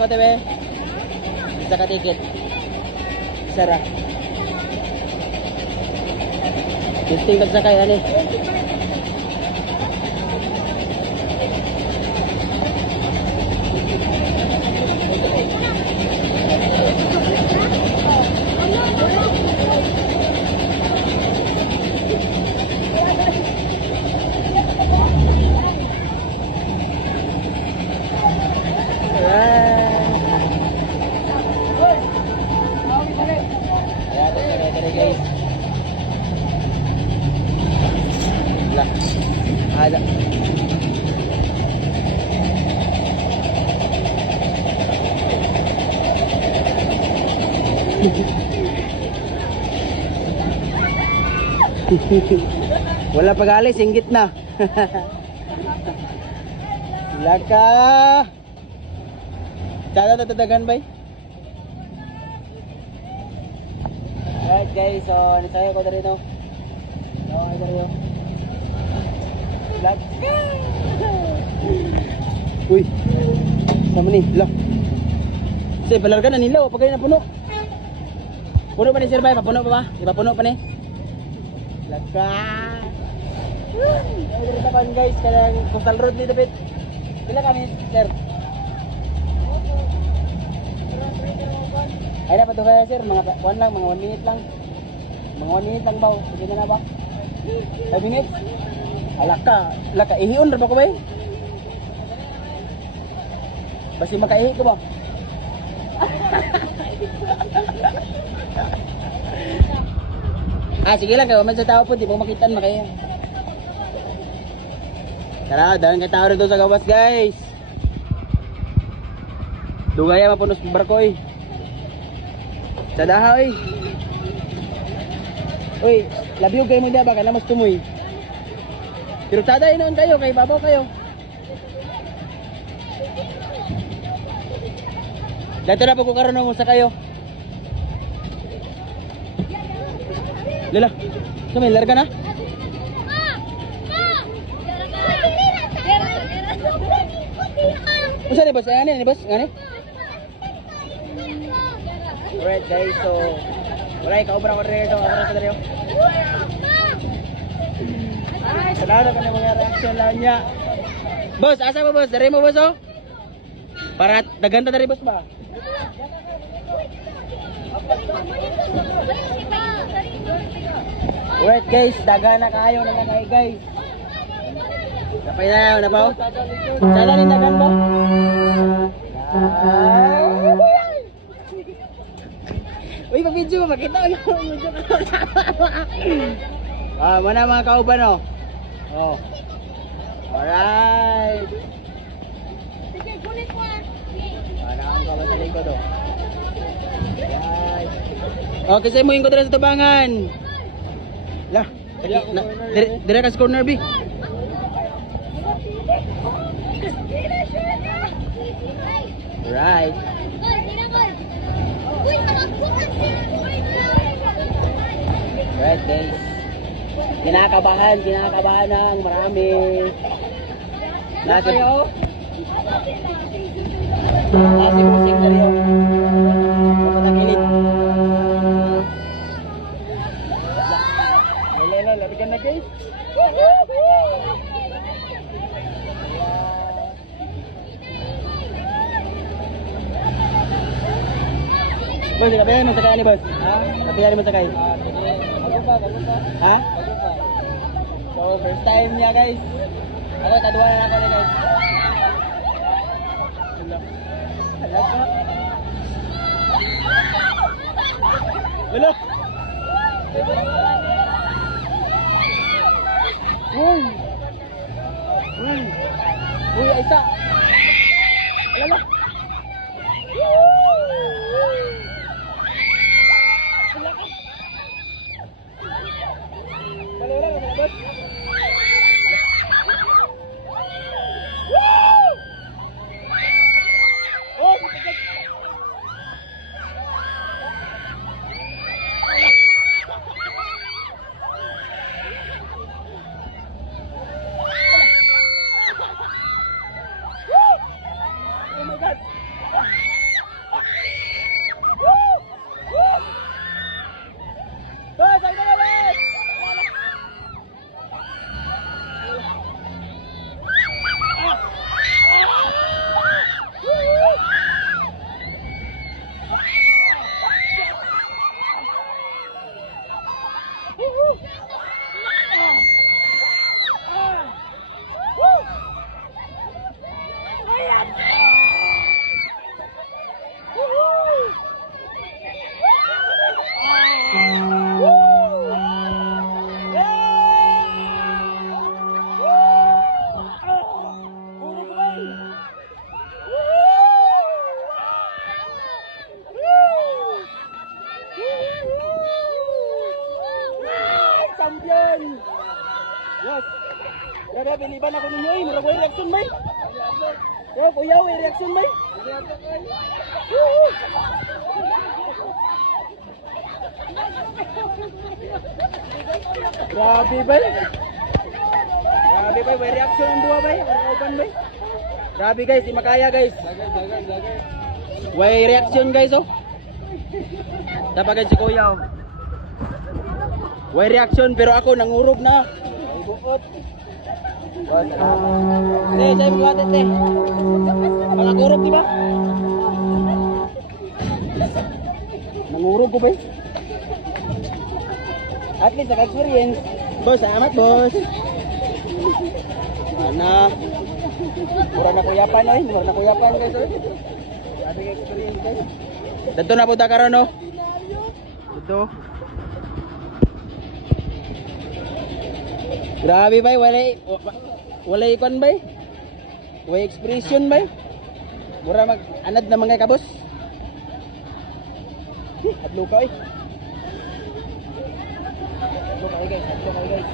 ko tebe. Isa ka ticket. Sara. Testing pagsakay ani. Ada. Wala pag-alis, inggit na. Laka. Kada tatadagan bay. Alright guys, so nisaya ko dito. Okay dito. Lag. Uy. Sama ni, lock. Kasi balarga na nila, pag kayo na puno. Puno pa ni sir bay, papuno pa ba? Ipapuno pa ni. Laka. Ay, dito pa guys, kanang coastal road ni David. Pila kami, sir? Ay, dapat ito kaya sir, mga 1 lang, mga 1 minute lang. Mga 1 minute lang ba? Sige na ba? 5 minutes? Laka, ihiyon rin ba ko ba eh? Basi makaihi ko ba? Sige lang kayo, man sa tao po, di mo makitan makaya. Tara, dahil kayo tao rin doon sa gawas guys. Dugaya mapunos barko eh. Sadaha eh. Uy, labyog kayo mo diya ba? Kaya mas tumoy. Pero taday noon kayo, kay babaw kayo. Dito na pagkukaroon mo sa kayo. Lala, may larga na? Usa ni boss? Ano ni boss? Ano? Alright guys, so wala ikaw ko rin ito. Ako rin ito. Salamat ka na mga reaction lang niya. Boss, asa mo boss? Dari mo boss oh? Para daganta dari boss ba? Alright guys, daga na kayo na kayo guys. Kapay na ba? Sada rin dagan ba? Uy, pa-video mo, makita ko mana mga kauban oh. Oh. Alright. Sige, kulit mo ah. Ang kauban sa likod oh. Alright. Okay, say mo yung kodra sa tabangan. Lah, dire ka sa corner B. Right. Right guys. Kinakabahan ng marami. Nasi musik dari yo. Kapatagilid. Lele, labigan na guys. Boss, kabayan mo sakay ni boss? Ha? Kabayan mo sakay? Ha? So, first time niya guys. Ano, taduan na natin guys. Hala ka? Hala! Uy! Uy! Uy, Aisa! Hala! Oh my God! Champion! Yes! Kada biliban ako ninyo eh, murag way reaction bay. Yo, kuya, way reaction bay. Grabe bay. Grabe bay, way reaction ang dua bay. Open bay. Grabe guys, di makaya guys. Way reaction guys oh. Dapat si kuya oh. Way reaction pero ako nangurog na. Ay buot. Saya buat teh. Mga kurog di ba? Nangurog ko ba? At least naka-experience. Boss, amat boss. Ana. Mura na kuyapan oy, mura na kuyapan guys oy. Sabi ka experience guys. Dito na punta karon no. Dito. Grabe bay, wala ikon bay. Way expression bay. Mura mag anad na mga kabos. Adlo ka eh. Adlo ka guys, adlo ka guys.